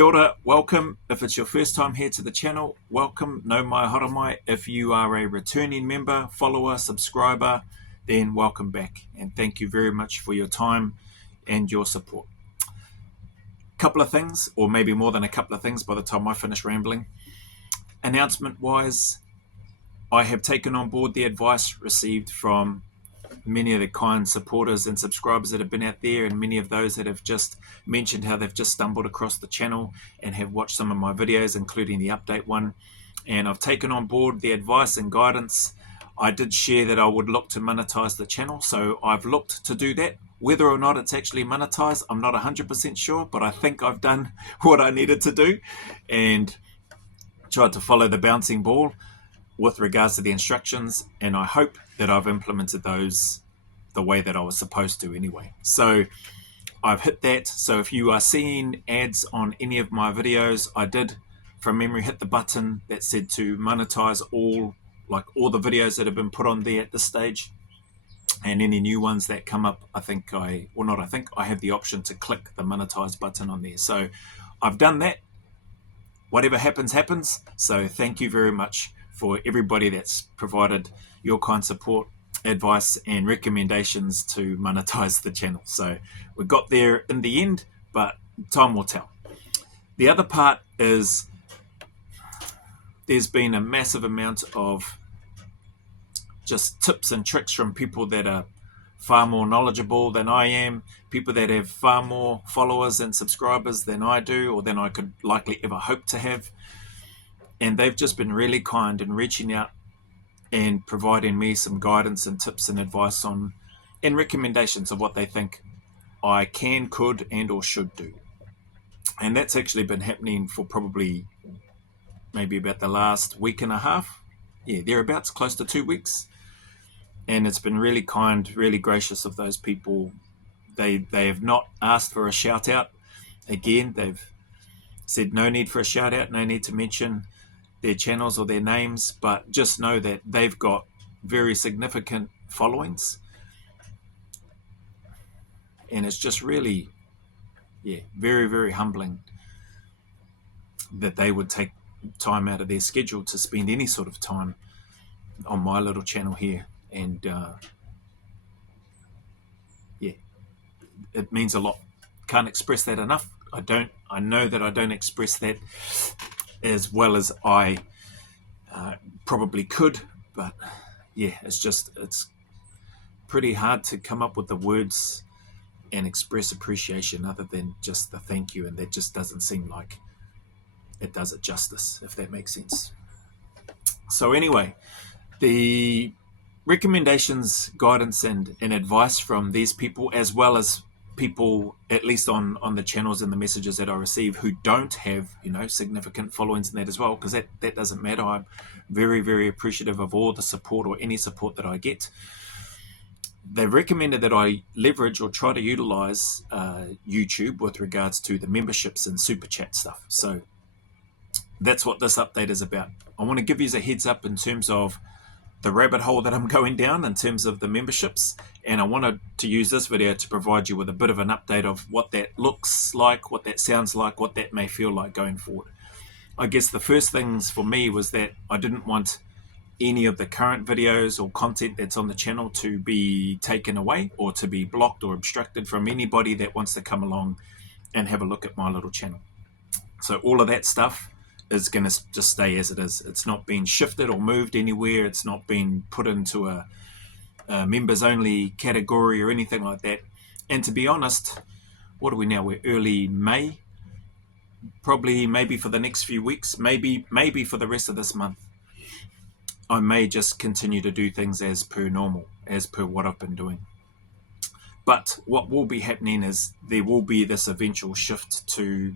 Kia ora, welcome. If it's your first time here to the channel, welcome. No mai hara mai. If you are a returning member, follower, subscriber, then welcome back. And thank you very much for your time and your support. Couple of things, or maybe more than a couple of things by the time I finish rambling. Announcement-wise, I have taken on board the advice received from many of the kind supporters and subscribers that have been out there, and many of those that have just mentioned how they've just stumbled across the channel and have watched some of my videos, including the update one. And I've taken on board the advice and guidance. I did share that I would look to monetize the channel, so I've looked to do that. Whether or not it's actually monetized, I'm not 100% sure, but I think I've done what I needed to do and tried to follow the bouncing ball with regards to the instructions, and I hope that I've implemented those the way that I was supposed to anyway. So I've hit that. So if you are seeing ads on any of my videos, I did from memory hit the button that said to monetize all the videos that have been put on there at this stage, and any new ones that come up. I have the option to click the monetize button on there. So I've done that. Whatever happens, happens. So thank you very much for everybody that's provided your kind support, advice and recommendations to monetize the channel. So we got there in the end, but time will tell. The other part is there's been a massive amount of just tips and tricks from people that are far more knowledgeable than I am, people that have far more followers and subscribers than I do, or than I could likely ever hope to have. And they've just been really kind in reaching out and providing me some guidance and tips and advice on and recommendations of what they think I can, could, and or should do. And that's actually been happening for probably maybe about the last week and a half. Yeah, thereabouts, close to 2 weeks. And it's been really kind, really gracious of those people. They have not asked for a shout out. Again, they've said no need for a shout out, no need to mention their channels or their names, but just know that they've got very significant followings. And it's just really, very, very humbling that they would take time out of their schedule to spend any sort of time on my little channel here. And it means a lot. Can't express that enough. I know that I don't express that as well as I probably could, but it's pretty hard to come up with the words and express appreciation other than just the thank you, and that just doesn't seem like it does it justice, if that makes sense. So anyway, the recommendations, guidance and advice from these people, as well as people, at least on the channels and the messages that I receive, who don't have significant followings in that as well, because that doesn't matter. I'm very, very appreciative of all the support, or any support that I get. They've recommended that I leverage or try to utilize YouTube with regards to the memberships and super chat stuff. So that's what this update is about. I want to give you a heads up in terms of the rabbit hole that I'm going down in terms of the memberships, and I wanted to use this video to provide you with a bit of an update of what that looks like, what that sounds like, what that may feel like going forward. I guess the first things for me was that I didn't want any of the current videos or content that's on the channel to be taken away or to be blocked or obstructed from anybody that wants to come along and have a look at my little channel. So all of that stuff is going to just stay as it is. It's not being shifted or moved anywhere. It's not being put into a members only category or anything like that. And to be honest, what are we now? We're early May. Probably maybe for the next few weeks, maybe for the rest of this month, I may just continue to do things as per normal, as per what I've been doing. But what will be happening is there will be this eventual shift to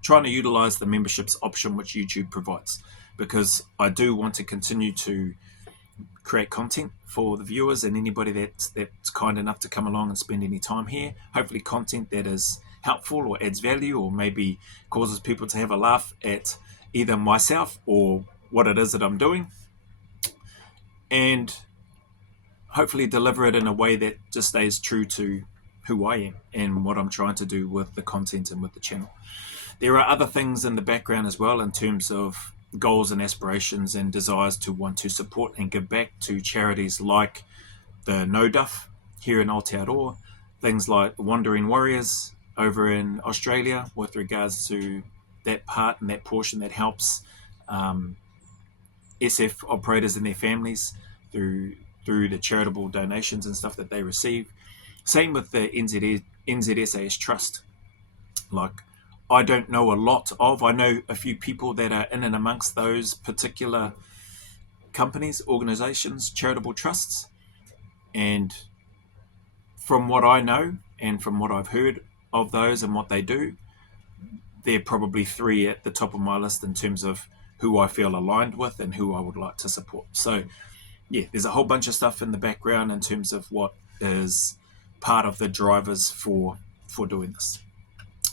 trying to utilize the memberships option which YouTube provides, because I do want to continue to create content for the viewers and anybody that's kind enough to come along and spend any time here. Hopefully content that is helpful or adds value, or maybe causes people to have a laugh at either myself or what it is that I'm doing, and hopefully deliver it in a way that just stays true to who I am and what I'm trying to do with the content and with the channel. There are other things in the background as well in terms of goals and aspirations and desires to want to support and give back to charities like the No Duff here in Aotearoa, things like Wandering Warriors over in Australia with regards to that part and that portion that helps SF operators and their families through the charitable donations and stuff that they receive. Same with the NZ SAS Trust. Like, I don't know a lot of, I know a few people that are in and amongst those particular companies, organizations, charitable trusts, and from what I know and from what I've heard of those and what they do, they're probably 3 at the top of my list in terms of who I feel aligned with and who I would like to support. So yeah, there's a whole bunch of stuff in the background in terms of what is part of the drivers for doing this.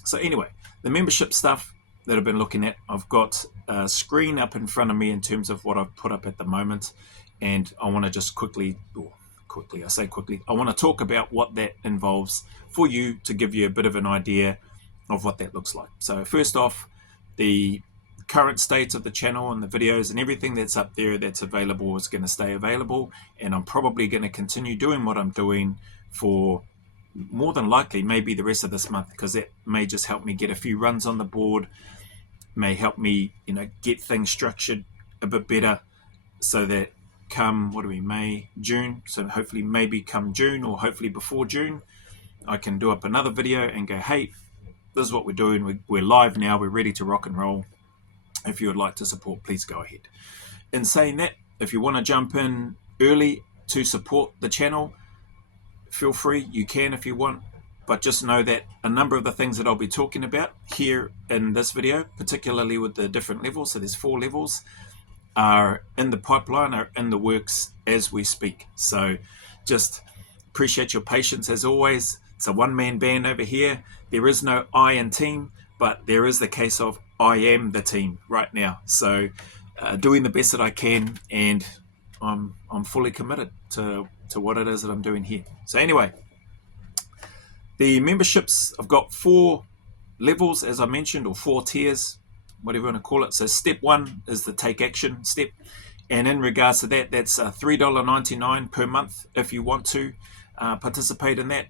So anyway, the membership stuff that I've been looking at, I've got a screen up in front of me in terms of what I've put up at the moment, and I want to just quickly, I want to talk about what that involves for you to give you a bit of an idea of what that looks like. So first off, the current state of the channel and the videos and everything that's up there that's available is going to stay available, and I'm probably going to continue doing what I'm doing for more than likely maybe the rest of this month, because that may just help me get a few runs on the board, may help me, you know, get things structured a bit better, so that come, May, June, so hopefully maybe come June or hopefully before June, I can do up another video and go, hey, this is what we're doing, we're live now, we're ready to rock and roll. If you would like to support, please go ahead. In saying that, if you want to jump in early to support the channel, feel free, you can if you want, but just know that a number of the things that I'll be talking about here in this video, particularly with the different levels, so there's 4 levels, are in the pipeline, are in the works as we speak. So just appreciate your patience as always. It's a one-man band over here. There is no I in team, but there is the case of I am the team right now. So doing the best that I can, and I'm fully committed to what it is that I'm doing here. So anyway, the memberships, I've got 4 levels, as I mentioned, or 4 tiers, whatever you want to call it. So step 1 is the take action step, and in regards to that, that's $3.99 per month if you want to participate in that.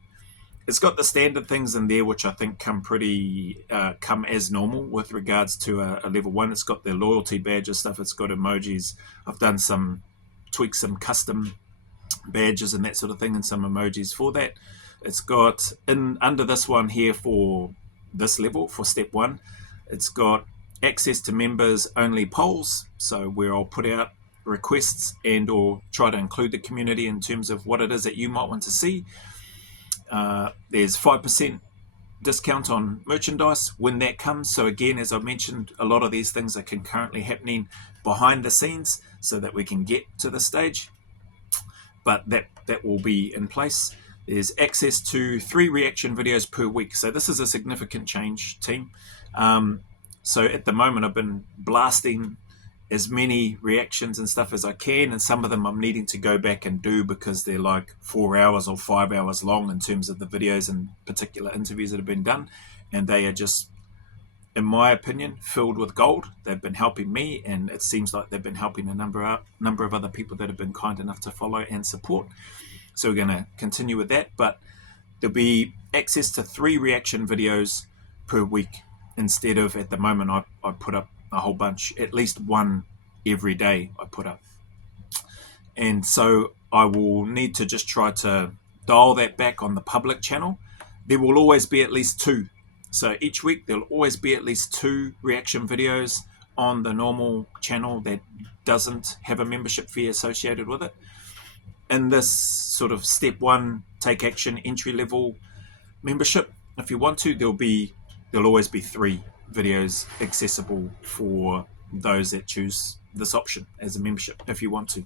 It's got the standard things in there, which I think come as normal with regards to a level 1. It's got the loyalty badges stuff. It's got emojis. I've done tweaked some custom badges and that sort of thing, and some emojis for that. It's got under this one here for this level, for step 1, it's got access to members only polls, so where I'll put out requests and or try to include the community in terms of what it is that you might want to see. There's 5% discount on merchandise when that comes. So again, as I mentioned, a lot of these things are concurrently happening behind the scenes so that we can get to the stage, but that will be in place. There's access to 3 reaction videos per week. So this is a significant change, team. So at the moment, I've been blasting as many reactions and stuff as I can, and some of them I'm needing to go back and do because they're like 4 hours or 5 hours long in terms of the videos and particular interviews that have been done, and they are just, in my opinion, filled with gold. They've been helping me, and it seems like they've been helping a number of other people that have been kind enough to follow and support. So we're going to continue with that, but there'll be access to 3 reaction videos per week instead of, at the moment, I put up a whole bunch, at least 1 every day I put up. And so I will need to just try to dial that back on the public channel. There will always be at least 2. So each week there'll always be at least 2 reaction videos on the normal channel that doesn't have a membership fee associated with it. In this sort of step 1 take action entry level membership, if you want to, there'll always be 3 videos accessible for those that choose this option as a membership if you want to.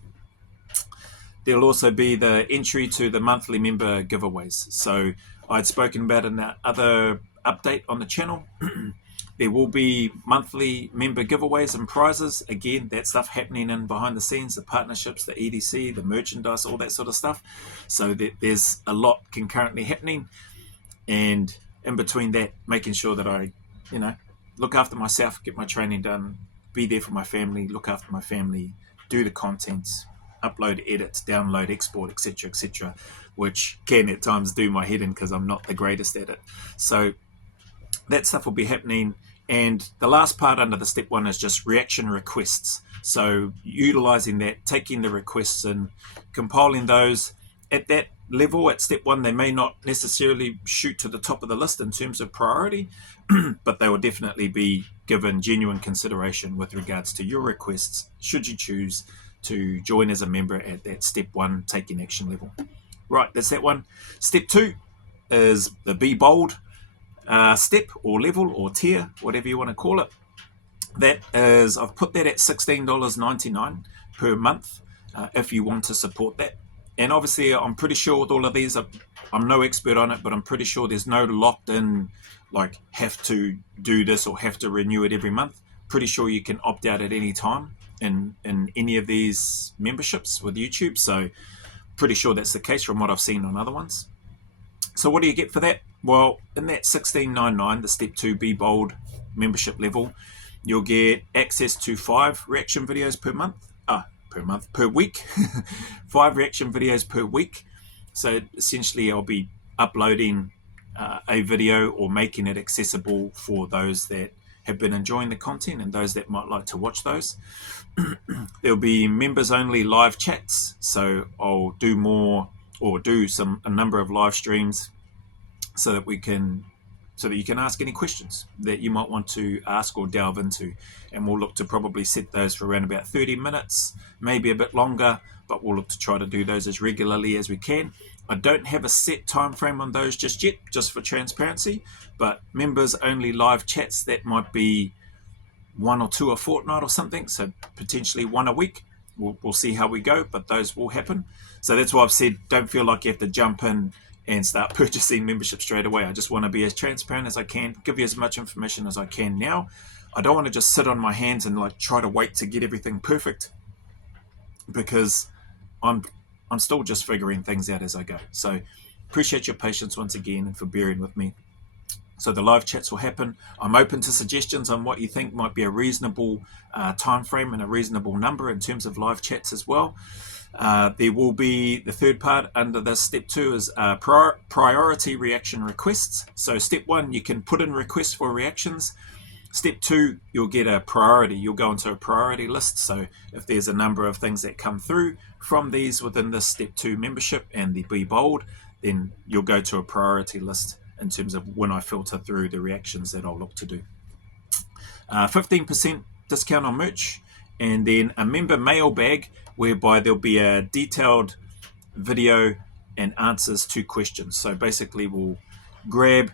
There'll also be the entry to the monthly member giveaways. So I'd spoken about in the other update on the channel. There will be monthly member giveaways and prizes. Again, that stuff happening in behind the scenes, the partnerships, the EDC, the merchandise, all that sort of stuff. So there's a lot concurrently happening, and in between that, making sure that I, look after myself, get my training done, be there for my family, look after my family, do the contents, upload, edit, download, export, etc., etc., which can at times do my head in because I'm not the greatest at it. So that stuff will be happening. And the last part under the step 1 is just reaction requests. So utilizing that, taking the requests and compiling those at that level. At step 1, they may not necessarily shoot to the top of the list in terms of priority, but they will definitely be given genuine consideration with regards to your requests, should you choose to join as a member at that step 1 taking action level. Right, that's that one. Step 2 is the Be Bold step or level or tier, whatever you want to call it. That is, I've put that at $16.99 per month if you want to support that. And obviously, I'm pretty sure with all of these, I'm no expert on it, but I'm pretty sure there's no locked in, like, have to do this or have to renew it every month. Pretty sure you can opt out at any time in any of these memberships with YouTube. So pretty sure that's the case from what I've seen on other ones. So what do you get for that? Well, in that $16.99, the Step 2 Be Bold membership level, you'll get access to 5 reaction videos per week, 5 reaction videos per week. So essentially, I'll be uploading a video or making it accessible for those that have been enjoying the content and those that might like to watch those. There'll be members only live chats. So I'll do more or do a number of live streams so that you can ask any questions that you might want to ask or delve into. And we'll look to probably set those for around about 30 minutes, maybe a bit longer, but we'll look to try to do those as regularly as we can. I don't have a set time frame on those just yet, just for transparency, but members only live chats, that might be 1 or 2 a fortnight or something, so potentially 1 a week. We'll see how we go, but those will happen. So that's why I've said don't feel like you have to jump in and start purchasing membership straight away. I just want to be as transparent as I can, give you as much information as I can now. I don't want to just sit on my hands and like try to wait to get everything perfect, because I'm still just figuring things out as I go. So appreciate your patience once again and for bearing with me. So the live chats will happen. I'm open to suggestions on what you think might be a reasonable time frame and a reasonable number in terms of live chats as well. There will be the third part under this step 2 is priority reaction requests. So step 1, you can put in requests for reactions. Step 2, you'll get a priority. You'll go into a priority list. So if there's a number of things that come through from these within this step 2 membership and the Be Bold, then you'll go to a priority list in terms of when I filter through the reactions that I'll look to do. 15% discount on merch, and then a member mailbag whereby there'll be a detailed video and answers to questions. So basically we'll grab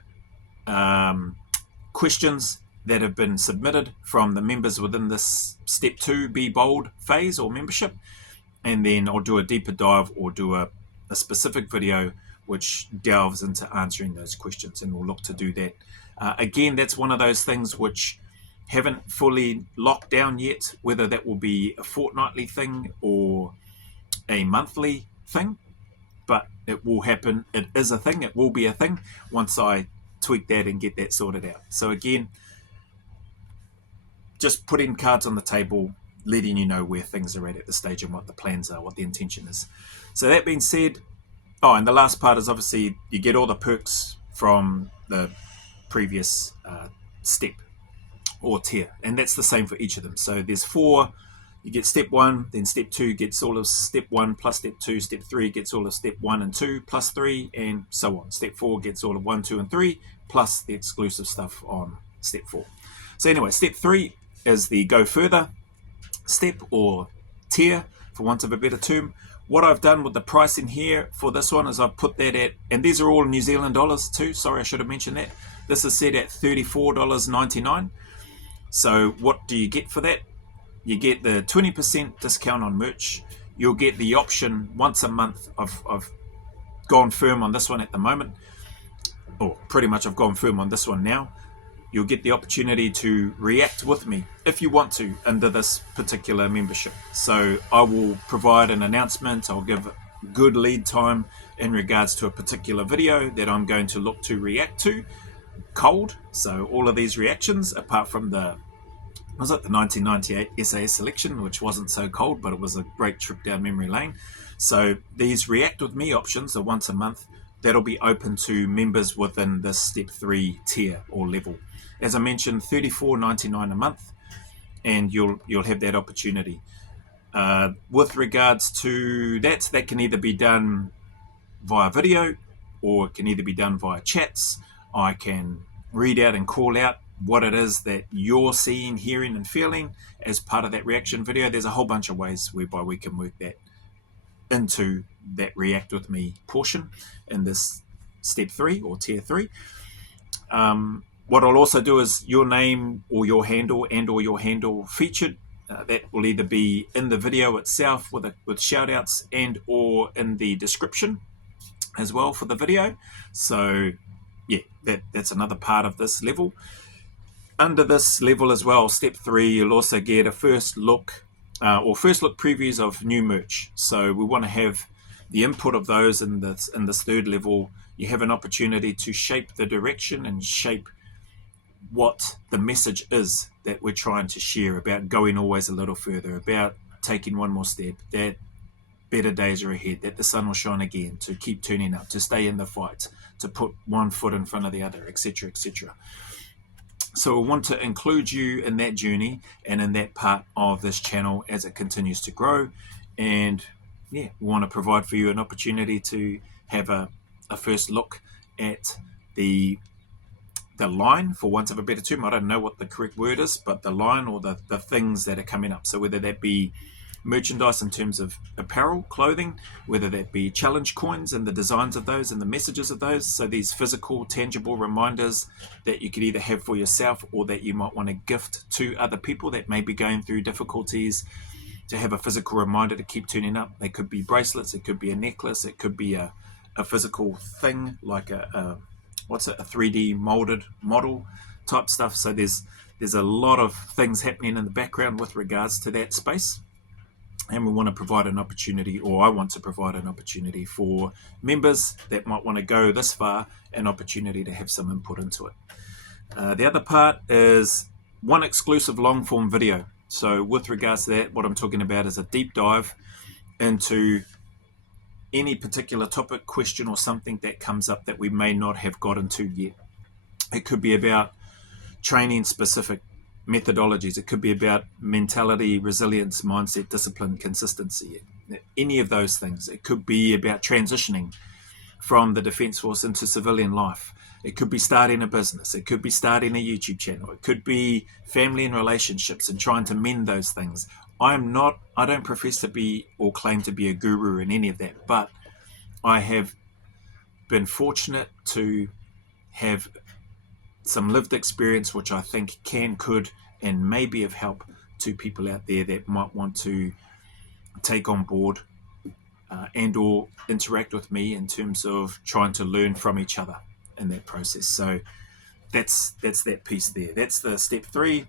questions that have been submitted from the members within this step 2 Be Bold phase or membership, and then I'll do a deeper dive or do a specific video which delves into answering those questions, and we'll look to do that. Again, that's one of those things which haven't fully locked down yet, whether that will be a fortnightly thing or a monthly thing, but it will happen. It is a thing. It will be a thing once I tweak that and get that sorted out. So again, just putting cards on the table, letting you know where things are at the stage and what the plans are, what the intention is. So that being said, and the last part is obviously you get all the perks from the previous step or tier, and that's the same for each of them. So there's 4. You get step 1, then step 2 gets all of step 1 plus step 2, step 3 gets all of step 1 and 2 plus 3, and so on. Step 4 gets all of 1, 2, and 3 plus the exclusive stuff on step 4. So anyway, step 3 is the go further step or tier, for want of a better term. What I've done with the pricing here for this one is I've put that at, and these are all New Zealand dollars too, sorry I should have mentioned that. This is set at $34.99. So what do you get for that? You get the 20% discount on merch. You'll get the option once a month. I've gone firm on this one at the moment, or pretty much I've gone firm on this one now. You'll get the opportunity to react with me if you want to under this particular membership. So I will provide an announcement. I'll give good lead time in regards to a particular video that I'm going to look to react to. cold. So all of these reactions, apart from the 1998 SAS selection, which wasn't so cold, but it was a great trip down memory lane. So these React With Me options are once a month. That'll be open to members within this Step 3 tier or level. As I mentioned, $34.99 a month, and you'll have that opportunity. With regards to that can either be done via video, or it can either be done via chats. I can read out and call out what it is that you're seeing, hearing, and feeling as part of that reaction video. There's a whole bunch of ways whereby we can work that into that React With Me portion in this Step 3 or Tier 3. What I'll also do is your name or your handle or your handle featured. That will either be in the video itself with shout outs and or in the description as well for the video. So yeah, that's another part of this level. Under this level as well, Step 3, you'll also get a first look previews of new merch. So we want to have the input of those in this third level. You have an opportunity to shape the direction and shape what the message is that we're trying to share about going always a little further, about taking one more step, that better days are ahead, that the sun will shine again, to keep turning up, to stay in the fight, to put one foot in front of the other, etc., etc. So we want to include you in that journey and in that part of this channel as it continues to grow. And yeah, we want to provide for you an opportunity to have a first look at the line, for want of a better term. I don't know what the correct word is, but the line or the things that are coming up. So whether that be merchandise in terms of apparel, clothing, whether that be challenge coins and the designs of those and the messages of those. So these physical, tangible reminders that you could either have for yourself or that you might want to gift to other people that may be going through difficulties, to have a physical reminder to keep turning up. They could be bracelets, it could be a necklace, it could be a physical thing like a 3D molded model type stuff. So there's a lot of things happening in the background with regards to that space. And we want to provide an opportunity, or I want to provide an opportunity for members that might want to go this far, an opportunity to have some input into it. The other part is one exclusive long form video. So with regards to that, what I'm talking about is a deep dive into any particular topic, question, or something that comes up that we may not have got into yet. It could be about training specific methodologies. It could be about mentality, resilience, mindset, discipline, consistency, any of those things. It could be about transitioning from the Defence Force into civilian life. It could be starting a business. It could be starting a YouTube channel. It could be family and relationships and trying to mend those things. I don't profess to be or claim to be a guru in any of that, but I have been fortunate to have some lived experience which I think could and may be of help to people out there that might want to take on board and or interact with me in terms of trying to learn from each other in that process. So that's that piece there. That's the Step 3.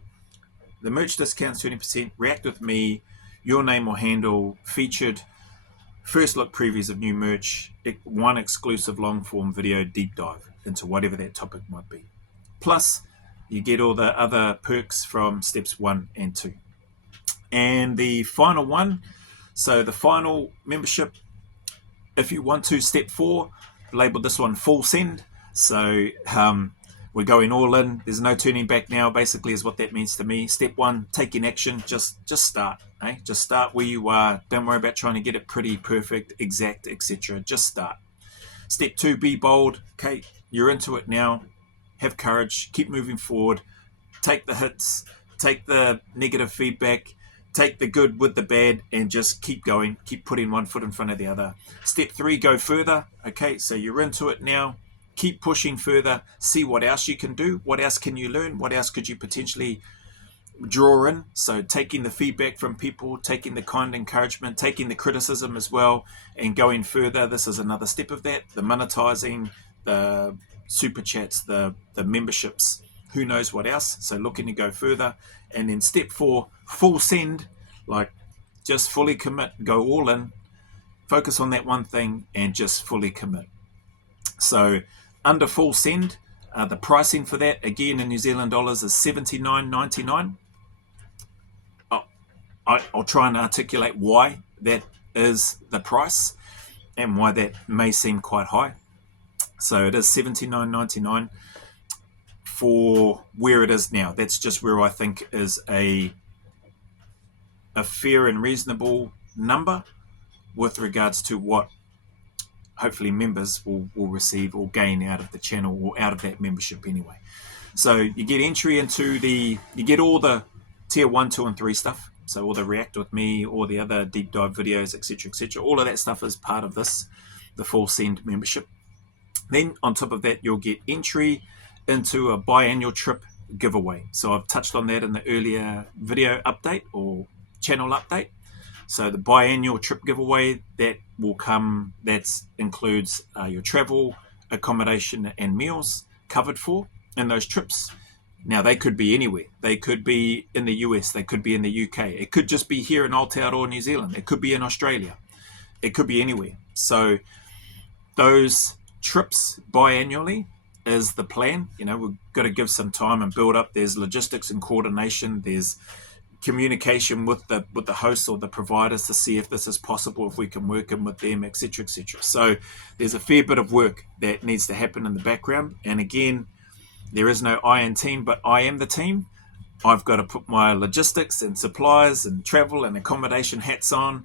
The merch discounts 20%, React With Me, your name or handle featured, first look previews of new merch, one exclusive long form video deep dive into whatever that topic might be. Plus, you get all the other perks from Steps 1 and 2. And the final one, so the final membership, if you want to, Step 4, labeled this one Full Send. So we're going all in. There's no turning back now, basically, is what that means to me. Step 1, taking action. Just start. Just start where you are. Don't worry about trying to get it pretty, perfect, exact, etc. Just start. Step 2, be bold. Okay, you're into it now. Have courage. Keep moving forward. Take the hits. Take the negative feedback. Take the good with the bad and just keep going. Keep putting one foot in front of the other. Step 3, go further. Okay, so you're into it now. Keep pushing further. See what else you can do. What else can you learn? What else could you potentially draw in? So taking the feedback from people, taking the kind encouragement, taking the criticism as well, and going further. This is another step of that. The monetizing, the super chats, the memberships, who knows what else. So looking to go further. And then Step 4, full send, like just fully commit, go all in, focus on that one thing and just fully commit. So under full send, The pricing for that, again in New Zealand dollars, is $79.99. I'll try and articulate why that is the price and why that may seem quite high. So it is $79.99 for where it is now. That's just where I think is a fair and reasonable number with regards to what hopefully members will receive or gain out of the channel or out of that membership anyway. So you get entry into you get all the tier 1, 2 and 3 stuff. So all the React with me, all the other deep dive videos, etc., all of that stuff is part of this, the full send membership. Then on top of that, you'll get entry into a biannual trip giveaway. So I've touched on that in the earlier video update or channel update. So the biannual trip giveaway, that will come, that includes your travel, accommodation and meals covered for in those trips. Now, they could be anywhere. They could be in the US. They could be in the UK. It could just be here in Aotearoa, New Zealand. It could be in Australia. It could be anywhere. So those trips biannually is the plan. You know, we've got to give some time and build up. There's logistics and coordination. There's communication with the hosts or the providers to see if this is possible, if we can work in with them, etc., etc. So there's a fair bit of work that needs to happen in the background. And again, there is no I in team, but I am the team. I've got to put my logistics and supplies and travel and accommodation hats on,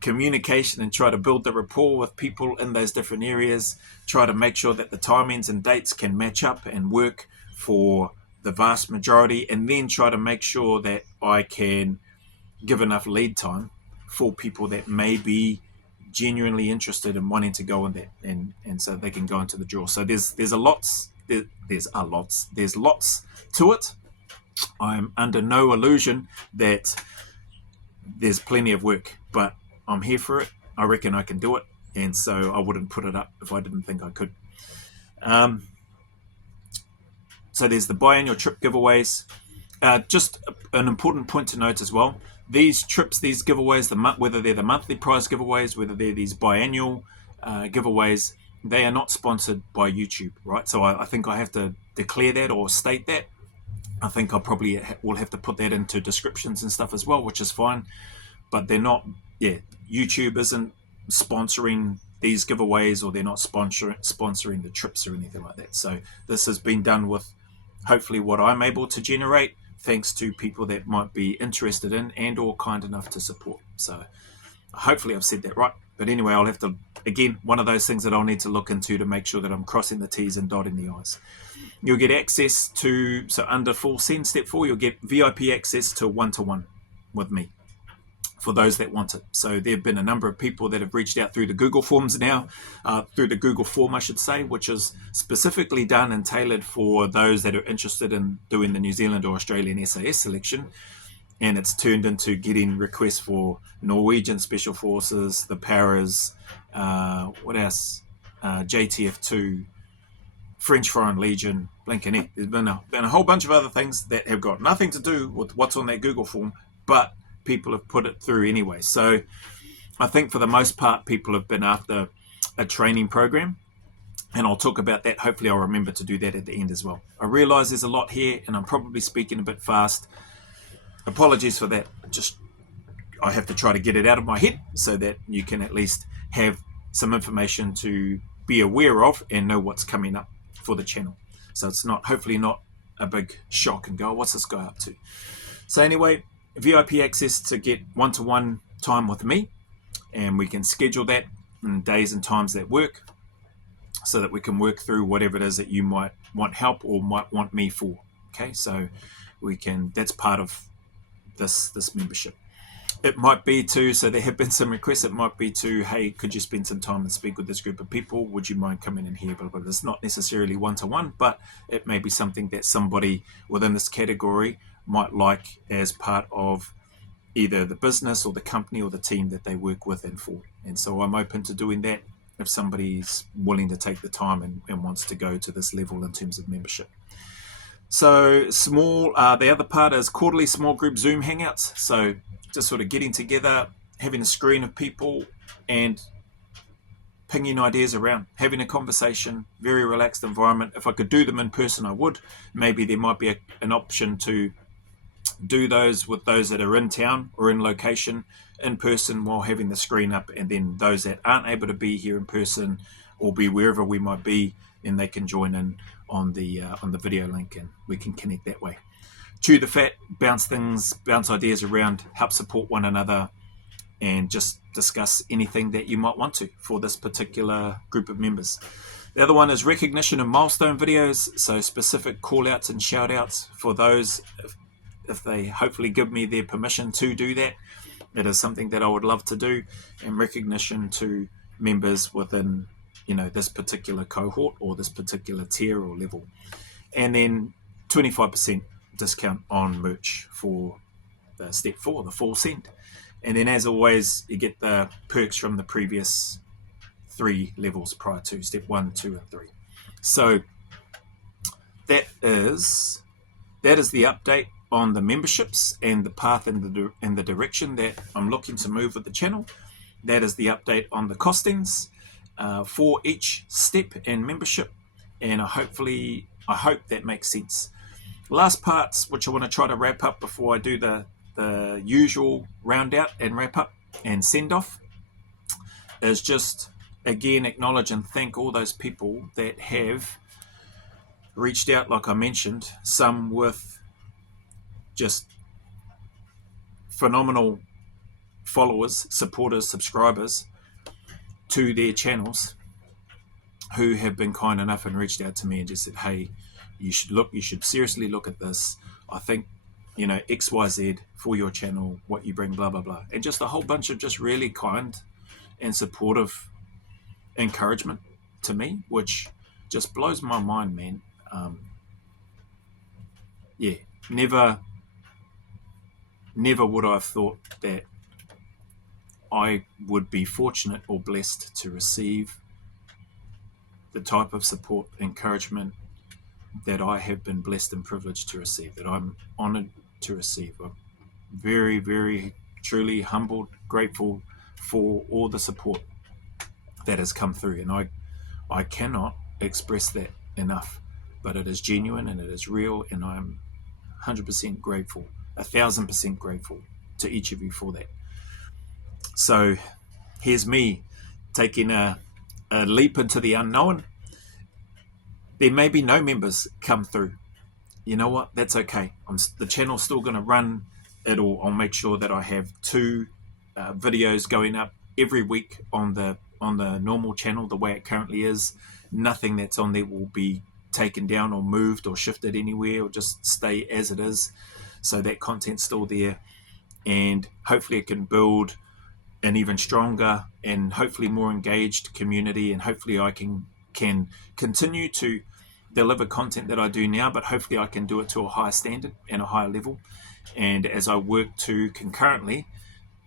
communication, and try to build the rapport with people in those different areas, try to make sure that the timings and dates can match up and work for the vast majority, and then try to make sure that I can give enough lead time for people that may be genuinely interested in wanting to go in that, and so they can go into the draw. So there's lots to it. I'm under no illusion that there's plenty of work, but I'm here for it. I reckon I can do it, and so I wouldn't put it up if I didn't think I could. So there's the biannual trip giveaways. Just an important point to note as well, these trips, these giveaways, whether they're the monthly prize giveaways, whether they're these biannual giveaways, they are not sponsored by YouTube, right? So I think I have to declare that or state that. I think I probably will have to put that into descriptions and stuff as well, which is fine. But they're not, YouTube isn't sponsoring these giveaways, or they're not sponsoring the trips or anything like that. So this has been done with hopefully what I'm able to generate, thanks to people that might be interested in and or kind enough to support. So hopefully I've said that right. But anyway, I'll have to, again, one of those things that I'll need to look into to make sure that I'm crossing the T's and dotting the I's. You'll get access to, so under full send step 4, you'll get VIP access to one-to-one with me for those that want it. So there have been a number of people that have reached out through the Google Forms now, through the Google Form, I should say, which is specifically done and tailored for those that are interested in doing the New Zealand or Australian SAS selection. And it's turned into getting requests for Norwegian Special Forces, the Paras, what else? JTF2, French Foreign Legion, blinking it. There's been a whole bunch of other things that have got nothing to do with what's on that Google form, but people have put it through anyway. So I think for the most part, people have been after a training program, and I'll talk about that. Hopefully I'll remember to do that at the end as well. I realize there's a lot here and I'm probably speaking a bit fast. Apologies for that. I have to try to get it out of my head so that you can at least have some information to be aware of and know what's coming up for the channel. So it's hopefully not a big shock and go, what's this guy up to? So anyway, VIP access to get one-to-one time with me, and we can schedule that in days and times that work so that we can work through whatever it is that you might want help or might want me for. Okay, so that's part of this membership. It might be so there have been some requests, it might be hey, could you spend some time and speak with this group of people? Would you mind coming in here? But it's not necessarily one-to-one, but it may be something that somebody within this category might like as part of either the business or the company or the team that they work with and for. And so I'm open to doing that if somebody's willing to take the time and wants to go to this level in terms of membership. So the other part is quarterly small group Zoom hangouts. So just sort of getting together, having a screen of people and pinging ideas around, having a conversation, very relaxed environment. If I could do them in person, I would. Maybe there might be an option to do those with those that are in town or in location in person while having the screen up, and then those that aren't able to be here in person or be wherever we might be, then they can join in on the video link and we can connect that way. Chew the fat, bounce ideas around, help support one another, and just discuss anything that you might want to for this particular group of members. The other one is recognition and milestone videos, so specific call outs and shout outs for those if they hopefully give me their permission to do that. It is something that I would love to do, and recognition to members within this particular cohort or this particular tier or level. And then 25% discount on merch for the step 4, the full send. And then as always, you get the perks from the previous 3 levels prior to step 1, 2, and 3. So that is the update on the memberships and the path and the direction that I'm looking to move with the channel. That is the update on the costings for each step and membership, and I hope that makes sense. Last parts, which I want to try to wrap up before I do the usual round out and wrap up and send off, is just again acknowledge and thank all those people that have reached out, like I mentioned, some with just phenomenal followers, supporters, subscribers to their channels, who have been kind enough and reached out to me and just said, hey, you should seriously look at this. I think, XYZ for your channel, what you bring, blah, blah, blah. And just a whole bunch of just really kind and supportive encouragement to me, which just blows my mind, man. Never would I have thought that I would be fortunate or blessed to receive the type of support, encouragement that I have been blessed and privileged to receive, that I'm honored to receive. I'm very, very truly humbled, grateful for all the support that has come through, and I cannot express that enough, but it is genuine and it is real, and I'm 100% grateful, 1,000% grateful to each of you for that. So here's me taking a leap into the unknown. There may be no members come through. You know what? That's okay. The channel's still going to run. I'll make sure that I have 2 videos going up every week on the normal channel the way it currently is. Nothing that's on there will be taken down or moved or shifted anywhere, or just stay as it is. So that content's still there, and hopefully it can build an even stronger and hopefully more engaged community, and hopefully I can continue to deliver content that I do now, but hopefully I can do it to a higher standard and a higher level. And as I work to concurrently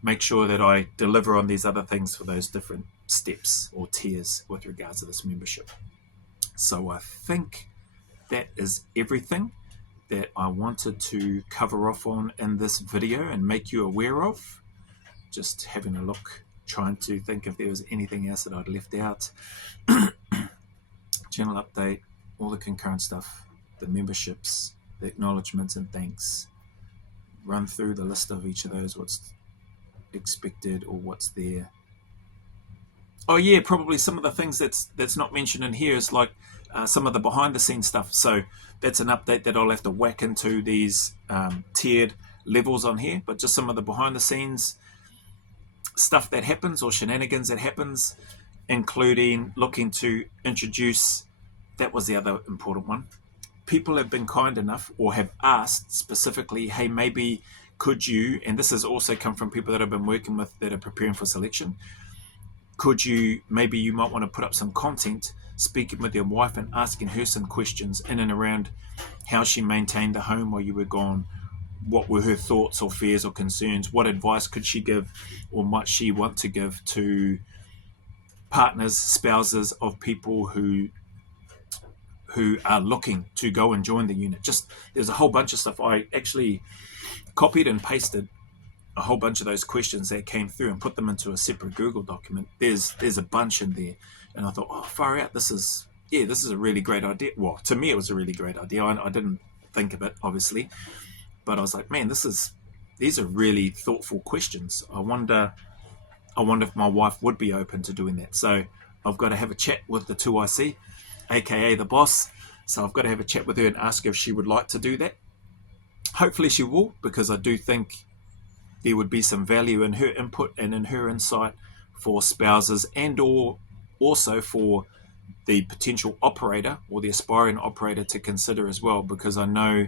make sure that I deliver on these other things for those different steps or tiers with regards to this membership. So I think that is everything that I wanted to cover off on in this video and make you aware of. Just having a look, trying to think if there was anything else that I'd left out. Channel update, all the concurrent stuff, the memberships, the acknowledgements and thanks. Run through the list of each of those, what's expected or what's there. Oh yeah, probably some of the things that's not mentioned in here is like some of the behind the scenes stuff. So that's an update that I'll have to whack into these tiered levels on here, but just some of the behind the scenes stuff that happens or shenanigans that happens, including looking to introduce, that was the other important one. People have been kind enough or have asked specifically, hey, maybe could you, and this has also come from people that I've been working with that are preparing for selection, maybe you might want to put up some content speaking with your wife and asking her some questions in and around how she maintained the home while you were gone. What were her thoughts or fears or concerns? What advice could she give or might she want to give to partners, spouses of people who are looking to go and join the unit? Just there's a whole bunch of stuff. I actually copied and pasted a whole bunch of those questions that came through and put them into a separate Google document. There's a bunch in there, and I thought, oh, far out, this is a really great idea. Well, to me, it was a really great idea. I didn't think of it, obviously, but I was like, man, these are really thoughtful questions. I wonder if my wife would be open to doing that. So I've got to have a chat with the 2IC, aka the boss. So I've got to have a chat with her and ask her if she would like to do that. Hopefully she will, because I do think there would be some value in her input and in her insight for spouses, and or also for the potential operator or the aspiring operator to consider as well, because I know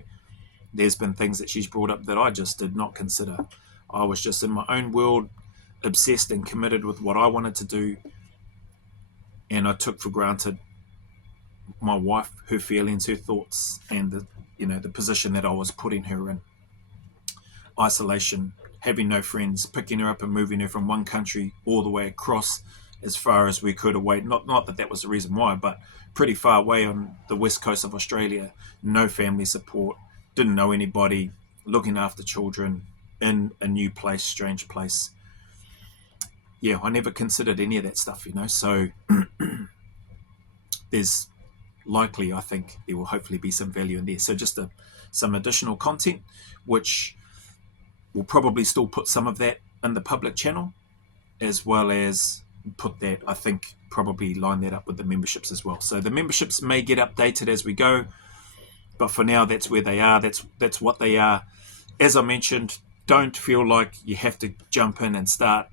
there's been things that she's brought up that I just did not consider. I was just in my own world, obsessed and committed with what I wanted to do, and I took for granted my wife, her feelings, her thoughts, and the position that I was putting her in. Isolation, having no friends, picking her up and moving her from one country all the way across as far as we could away. Not that that was the reason why, but pretty far away on the west coast of Australia. No family support, didn't know anybody, looking after children in a new place, strange place. Yeah, I never considered any of that stuff, so there's likely, I think, there will hopefully be some value in there. So just some additional content, which will probably still put some of that in the public channel, as well as put that, I think, probably line that up with the memberships as well. So the memberships may get updated as we go, but for now, that's where they are. That's what they are. As I mentioned, don't feel like you have to jump in and start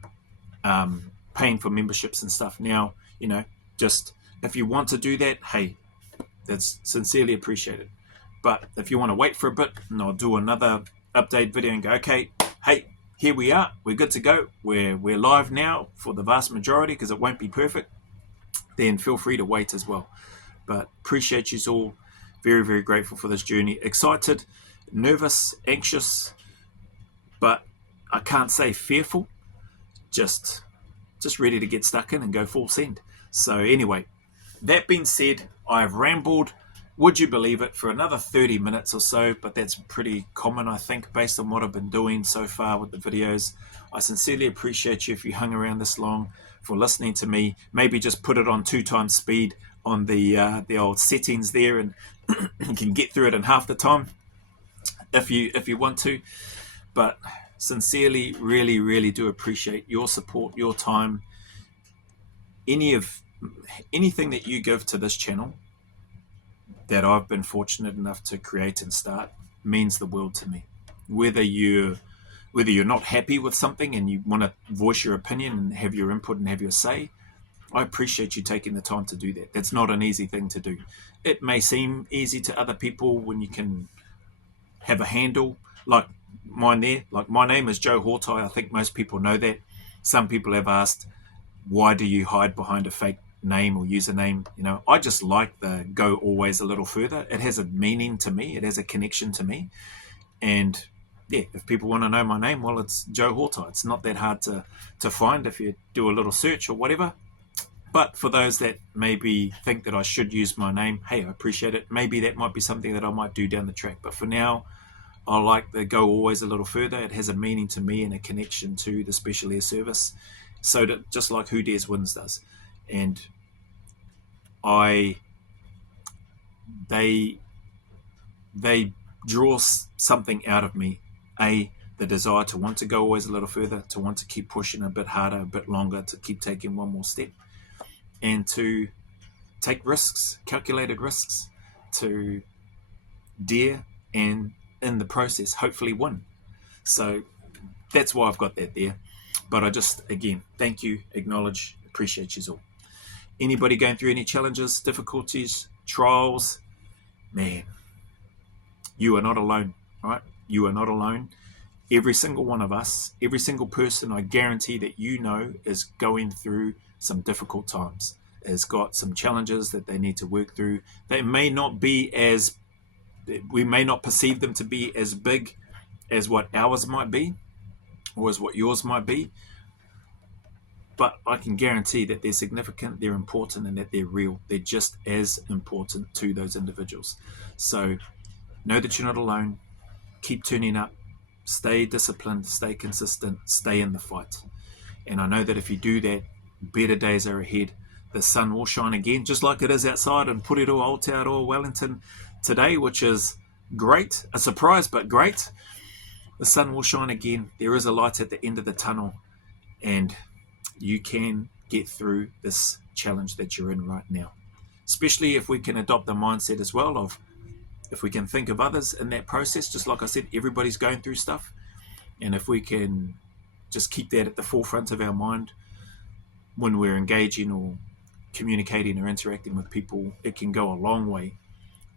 paying for memberships and stuff now. Just if you want to do that, hey, that's sincerely appreciated. But if you want to wait for a bit, and I'll do another update video and go, okay, hey, here we are, we're good to go, we're live now for the vast majority, because it won't be perfect, then feel free to wait as well. But appreciate you all, very, very grateful for this journey, excited, nervous, anxious, but I can't say fearful, just ready to get stuck in and go full send. So anyway, that being said, I've rambled, would you believe it, for another 30 minutes or so, but that's pretty common, I think, based on what I've been doing so far with the videos. I sincerely appreciate you if you hung around this long, for listening to me. Maybe just put it on 2x speed on the old settings there, and you can get through it in half the time if you want to. But sincerely, really, really do appreciate your support, your time, anything that you give to this channel that I've been fortunate enough to create and start means the world to me. Whether you're not happy with something and you want to voice your opinion and have your input and have your say, I appreciate you taking the time to do that. That's not an easy thing to do. It may seem easy to other people when you can have a handle like mine there. Like, my name is Joe Hortai. I think most people know that. Some people have asked, why do you hide behind a fake name or username? I just like the go always a little further. It has a meaning to me. It has a connection to me. And yeah, if people want to know my name, well, it's Joe Hortai. It's not that hard to find if you do a little search or whatever. But for those that maybe think that I should use my name, hey, I appreciate it. Maybe that might be something that I might do down the track. But for now, I like the go always a little further. It has a meaning to me and a connection to the Special Air Service. So that, just like Who Dares Wins does. And they draw something out of me. The desire to want to go always a little further, to want to keep pushing a bit harder, a bit longer, to keep taking one more step, and to take risks, calculated risks, to dare, and in the process hopefully win. So that's why I've got that there. But I just, again, thank you, acknowledge, appreciate you all. Anybody going through any challenges, difficulties, trials, man, you are not alone, right? You are not alone. Every single one of us, every single person, I guarantee that is going through some difficult times, has got some challenges that they need to work through. They may not be we may not perceive them to be as big as what ours might be, or as what yours might be, but I can guarantee that they're significant, they're important, and that they're real. They're just as important to those individuals. So know that you're not alone. Keep turning up. stay disciplined, stay consistent, stay in the fight. And I know that if you do that, better days are ahead. The sun will shine again, just like it is outside in Purero, Aotearoa, Wellington today, which is great. A surprise, but great. The sun will shine again. There is a light at the end of the tunnel, and you can get through this challenge that you're in right now. Especially if we can adopt the mindset as well of, if we can think of others in that process. Just like I said, everybody's going through stuff. And if we can just keep that at the forefront of our mind when we're engaging or communicating or interacting with people, it can go a long way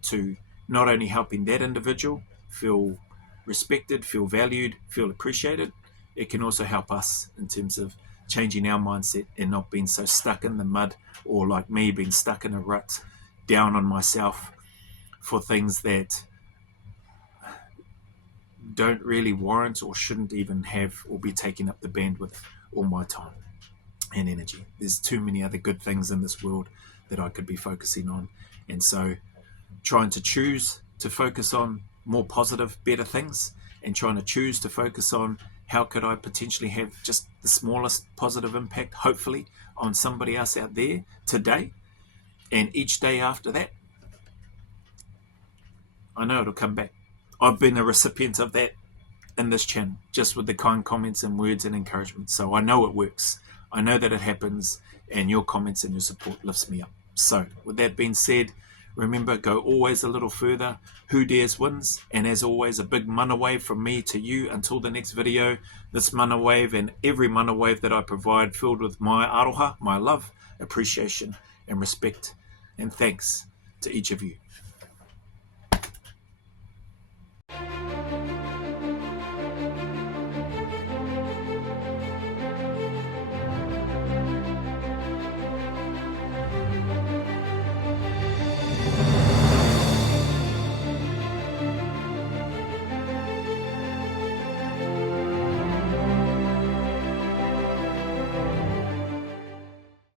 to not only helping that individual feel respected, feel valued, feel appreciated, it can also help us in terms of changing our mindset and not being so stuck in the mud, or like me, being stuck in a rut, down on myself for things that don't really warrant or shouldn't even have or be taking up the bandwidth all my time and energy. There's too many other good things in this world that I could be focusing on. And so trying to choose to focus on more positive, better things, and trying to choose to focus on how could I potentially have just the smallest positive impact, hopefully, on somebody else out there today and each day after that. I know it'll come back. I've been a recipient of that in this channel, just with the kind comments and words and encouragement. So I know it works. I know that it happens, and your comments and your support lifts me up. So with that being said, remember, go always a little further. Who dares wins. And as always, a big mana wave from me to you until the next video. This mana wave and every mana wave that I provide filled with my aroha, my love, appreciation and respect. And thanks to each of you.